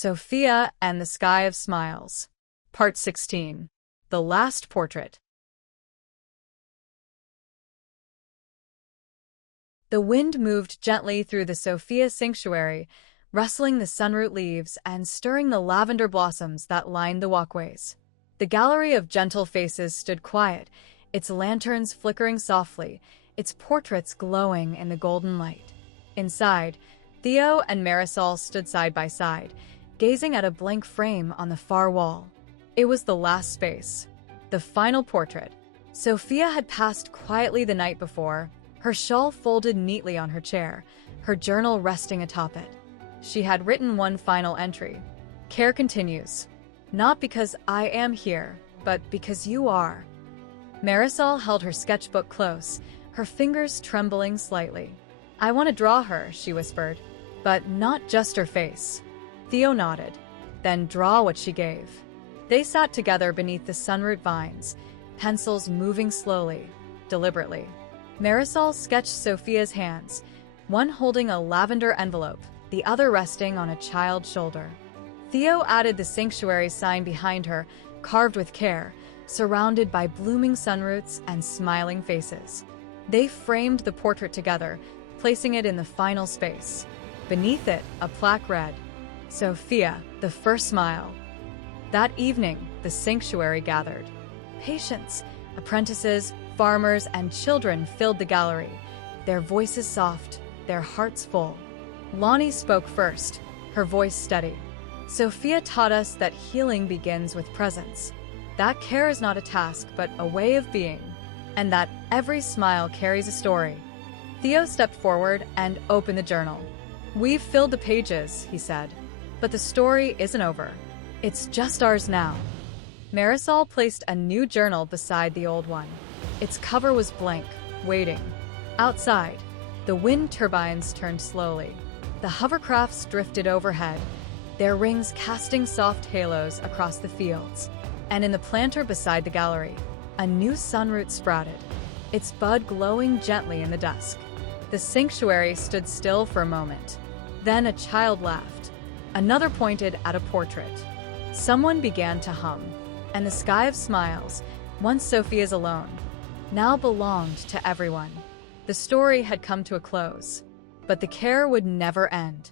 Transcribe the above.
Sophia and the Sky of Smiles. Part 16. The Last Portrait. The wind moved gently through the Sophia sanctuary, rustling the sunroot leaves and stirring the lavender blossoms that lined the walkways. The gallery of gentle faces stood quiet, its lanterns flickering softly, its portraits glowing in the golden light. Inside, Theo and Marisol stood side by side, gazing at a blank frame on the far wall. It was the last space, the final portrait. Sophia had passed quietly the night before, her shawl folded neatly on her chair, her journal resting atop it. She had written one final entry. Care continues. Not because I am here, but because you are. Marisol held her sketchbook close, her fingers trembling slightly. I want to draw her, she whispered, but not just her face. Theo nodded. Then draw what she gave. They sat together beneath the sunroot vines, pencils moving slowly, deliberately. Marisol sketched Sophia's hands, one holding a lavender envelope, the other resting on a child's shoulder. Theo added the sanctuary sign behind her, carved with care, surrounded by blooming sunroots and smiling faces. They framed the portrait together, placing it in the final space. Beneath it, a plaque read, Sophia, the first smile. That evening, the sanctuary gathered. Patients, apprentices, farmers, and children filled the gallery, their voices soft, their hearts full. Lonnie spoke first, her voice steady. Sophia taught us that healing begins with presence, that care is not a task but a way of being, and that every smile carries a story. Theo stepped forward and opened the journal. We've filled the pages, he said, but the story isn't over. It's just ours now. Marisol placed a new journal beside the old one. Its cover was blank, waiting. Outside, the wind turbines turned slowly. The hovercrafts drifted overhead, their rings casting soft halos across the fields. And in the planter beside the gallery, a new sunroot sprouted, its bud glowing gently in the dusk. The sanctuary stood still for a moment. Then a child laughed. Another pointed at a portrait. Someone began to hum, and the Sky of Smiles, once Sophia's alone, now belonged to everyone. The story had come to a close, but the care would never end.